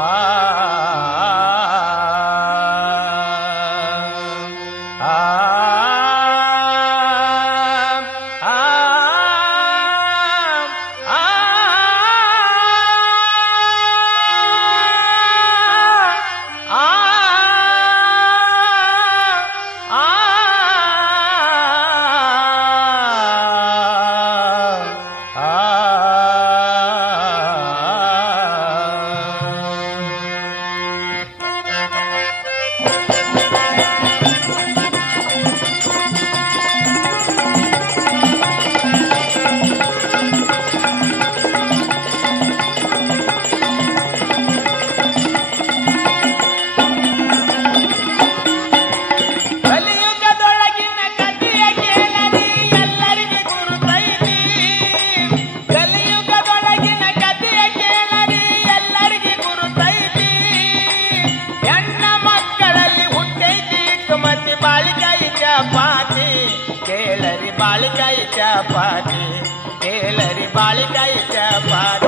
Ah. चपाती Taylor बालिकाई चपाती।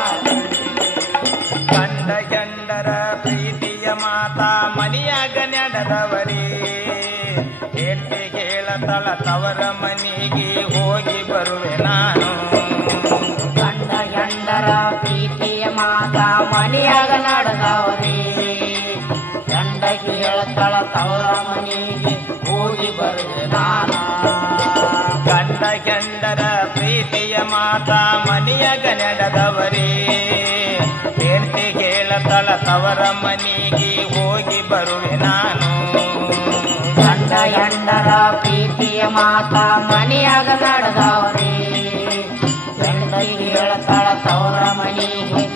ಹೇಳತಳ ತವರ ಮನಿಗೆ ಹೋಗಿ ಬರುವೆ ನಾನು. ಗಂಡ ಗಂಡರ ಪ್ರೀತಿಯ ಮಾತ ಮನೆಯಾಗ ನಡೆದವರೇ. ಗಂಡ ಕೇಳತಳ ತವರ ಮನೆಗೆ ಹೋಗಿ ಬರುವೆ ನಾನು. ಗಂಡ ಗಂಡರ ಪ್ರೀತಿಯ ಮಾತಾ ಮನಿಯಾಗ ನಡೆದವರೇ. ಕೇಳ್ತಿ ಕೇಳತಳ ತವರ ಮನಿಗೆ ಗಂಡ ಎಂಡರ ಪ್ರೀತಿಯ ಮಾತ ಮನೆಯಾಗ ನಡೆದವ್ರಿ. ಹೇಳ್ತಾಳ ತವರ ಮನೆಗೆ.